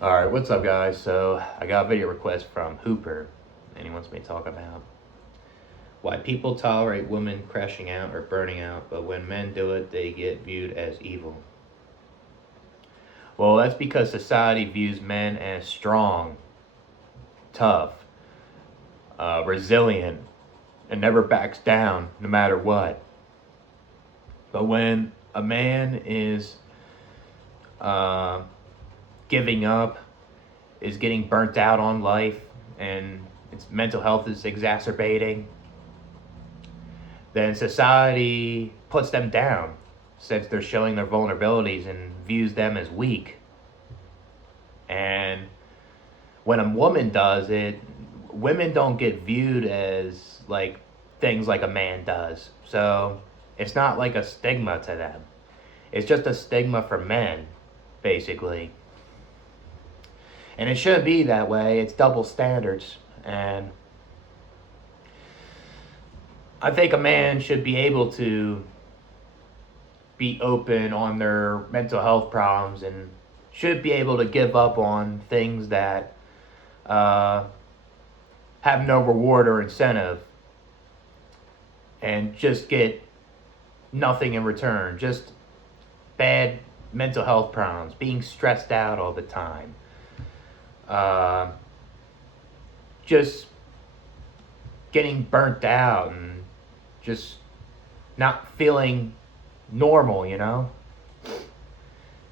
Alright, what's up guys? So I got a video request from Hooper and he wants me to talk about why people tolerate women crashing out or burning out, but when men do it, they get viewed as evil. Well, that's because society views men as strong, tough, resilient, and never backs down no matter what. But when a man is uh, giving up, is getting burnt out on life, and its mental health is exacerbating, then society puts them down since they're showing their vulnerabilities and views them as weak. And when a woman does it, women don't get viewed as like things like a man does. So it's not like a stigma to them. It's just a stigma for men, basically. And it shouldn't be that way. It's double standards. And I think a man should be able to be open on their mental health problems and should be able to give up on things that have no reward or incentive and just get nothing in return. Just bad mental health problems, being stressed out all the time, just getting burnt out and just not feeling normal, you know?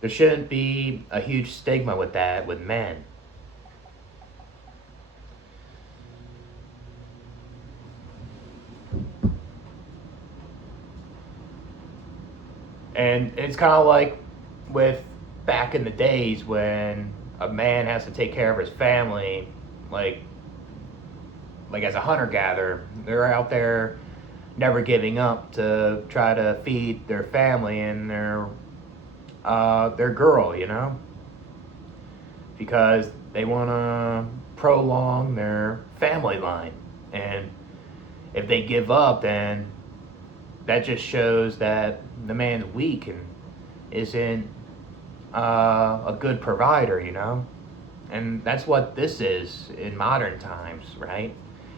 There shouldn't be a huge stigma with that with men. And it's kind of like with back in the days when a man has to take care of his family, like as a hunter gatherer, they're out there never giving up to try to feed their family and their girl, you know, because they want to prolong their family line. And if they give up, then that just shows that the man's weak and isn't a good provider, you know? And that's what this is in modern times, right?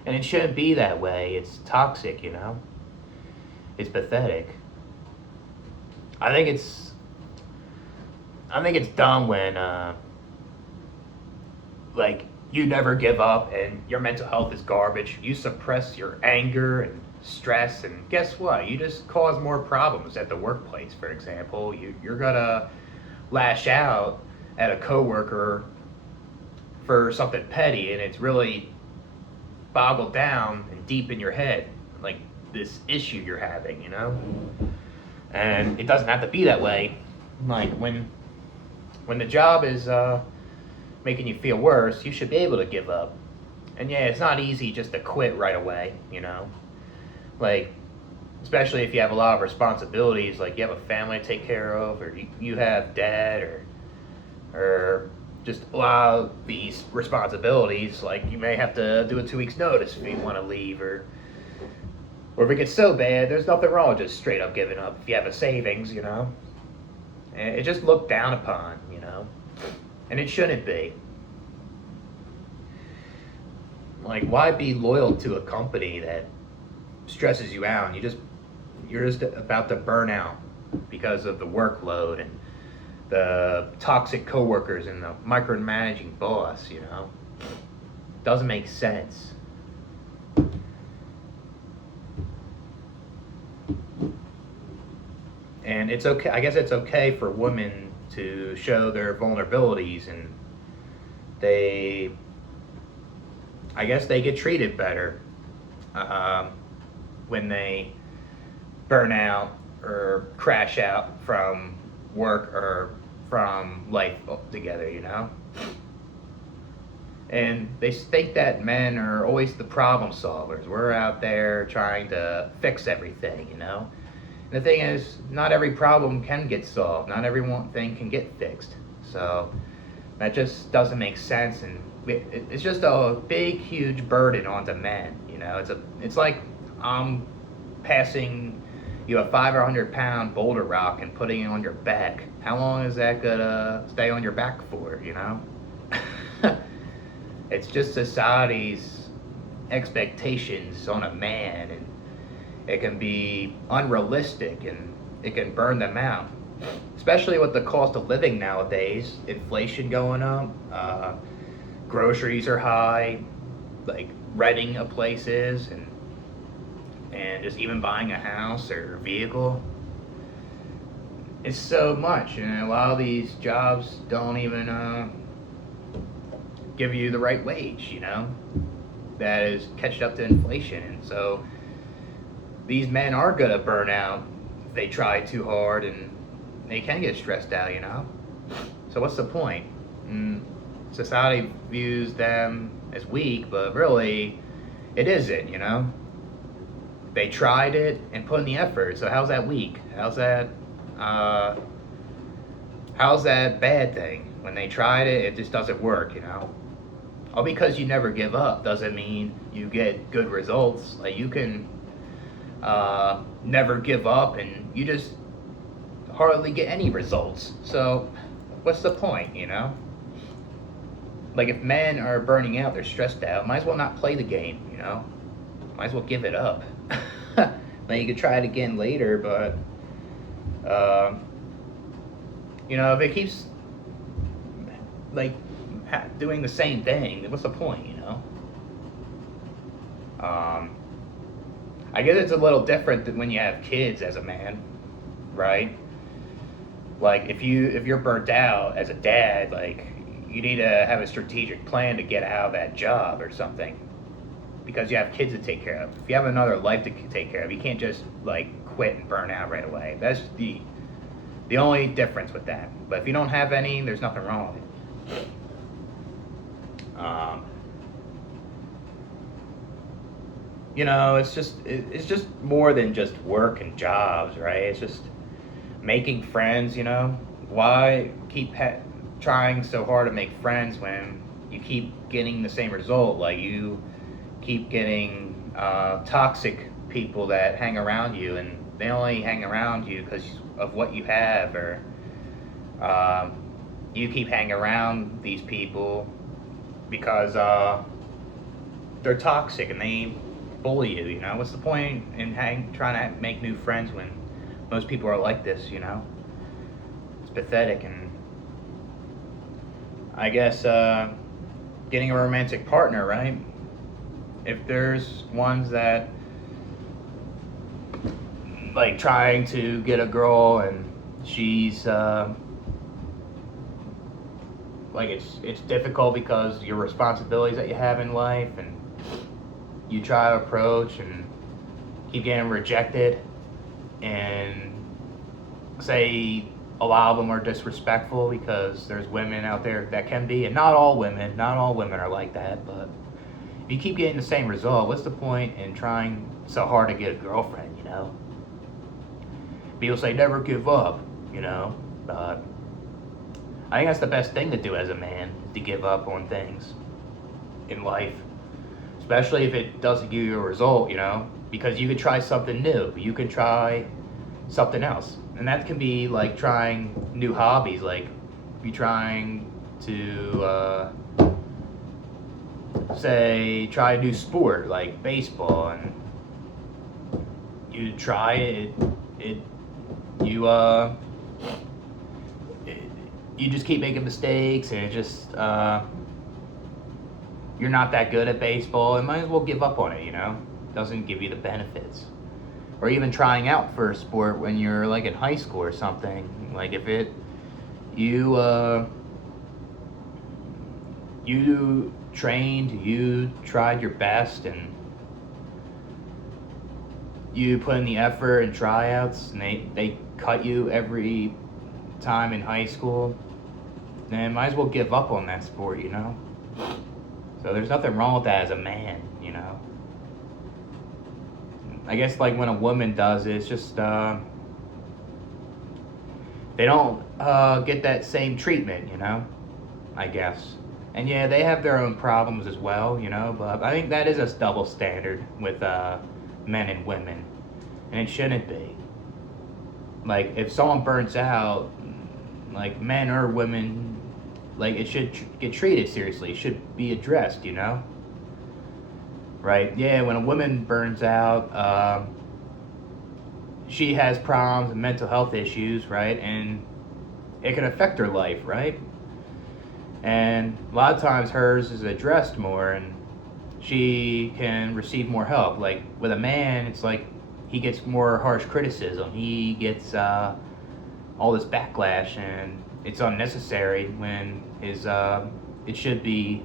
And it shouldn't be that way. It's toxic, you know? It's pathetic. I think it's dumb when like you never give up and your mental health is garbage. You suppress your anger and stress, and guess what? You just cause more problems at the workplace. For example, you're gonna lash out at a coworker for something petty, and it's really boggled down and deep in your head, like this issue you're having, you know. And it doesn't have to be that way. Like when the job is making you feel worse, you should be able to give up. And yeah, it's not easy just to quit right away, you know? Like, especially if you have a lot of responsibilities, like you have a family to take care of, or you have debt, or just a lot of these responsibilities. Like, you may have to do a 2 weeks notice if you want to leave, or if it gets so bad, there's nothing wrong with just straight up giving up if you have a savings, you know? And it's just looked down upon, you know? And it shouldn't be. Like, why be loyal to a company that stresses you out and you're just about to burn out because of the workload and the toxic coworkers and the micromanaging boss, you know? Doesn't make sense. And it's okay, I guess it's okay for women to show their vulnerabilities, and they, I guess they get treated better when they burn out or crash out from work or from life together, you know? And they think that men are always the problem solvers. We're out there trying to fix everything, you know? And the thing is, not every problem can get solved. Not every one thing can get fixed. So that just doesn't make sense, and it's just a big, huge burden onto men. You know, it's like passing you a 500-pound boulder rock and putting it on your back. How long is that gonna stay on your back for? You know, It's just society's expectations on a man, and it can be unrealistic and it can burn them out. Especially with the cost of living nowadays, inflation going up, groceries are high, like renting a place is, and just even buying a house or a vehicle. It's so much, and a lot of these jobs don't even give you the right wage, that is catching up to inflation. And so these men are going to burn out if they try too hard, and they can get stressed out. So what's the point? Society views them as weak, but really it isn't. They tried it and put in the effort, so how's that weak? How's that bad thing? When they tried it, it just doesn't work. All because you never give up doesn't mean you get good results. Like, you can never give up and you just hardly get any results. So what's the point? Like, if men are burning out, they're stressed out, might as well not play the game. Might as well give it up. Now you could try it again later, but if it keeps like doing the same thing, then what's the point? I guess it's a little different than when you have kids as a man, right? Like, if you're burnt out as a dad, like, you need to have a strategic plan to get out of that job or something, because you have kids to take care of. If you have another life to take care of, you can't just like quit and burn out right away. That's the only difference with that. But if you don't have any, there's nothing wrong with it. It's just more than just work and jobs, right? It's just making friends. Why keep trying so hard to make friends when you keep getting the same result? Like, you keep getting toxic people that hang around you, and they only hang around you because of what you have, or you keep hanging around these people because they're toxic and they bully you. What's the point in trying to make new friends when most people are like this? It's pathetic. And I guess getting a romantic partner, right? If there's ones that like trying to get a girl and she's like, it's difficult because your responsibilities that you have in life, and you try to approach and keep getting rejected, and say a lot of them are disrespectful, because there's women out there that can be, and not all women are like that, but if you keep getting the same result, what's the point in trying so hard to get a girlfriend? People say never give up, but I think that's the best thing to do as a man, is to give up on things in life, especially if it doesn't give you a result, because you could try something new, you can try something else, and that can be like trying new hobbies, like you trying to try a new sport like baseball, and you try it, you just keep making mistakes, and it just you're not that good at baseball, and might as well give up on it. Doesn't give you the benefits. Or even trying out for a sport when you're like in high school or something, like if you trained, you tried your best, and you put in the effort and tryouts, and they cut you every time in high school, then might as well give up on that sport. So there's nothing wrong with that as a man. I guess like when a woman does it, it's just they don't get that same treatment, I guess. And yeah, they have their own problems as well, but I think that is a double standard with men and women, and it shouldn't be. Like, if someone burns out, like, men or women Like, it should get treated seriously. It should be addressed, right? Yeah, when a woman burns out, she has problems and mental health issues, right? And it can affect her life, right? And a lot of times hers is addressed more and she can receive more help. Like with a man, it's like he gets more harsh criticism. He gets all this backlash, and it's unnecessary when it should be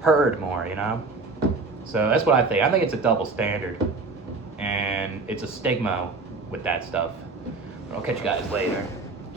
heard more. So that's what I think. I think it's a double standard, and it's a stigma with that stuff. I'll catch you guys later.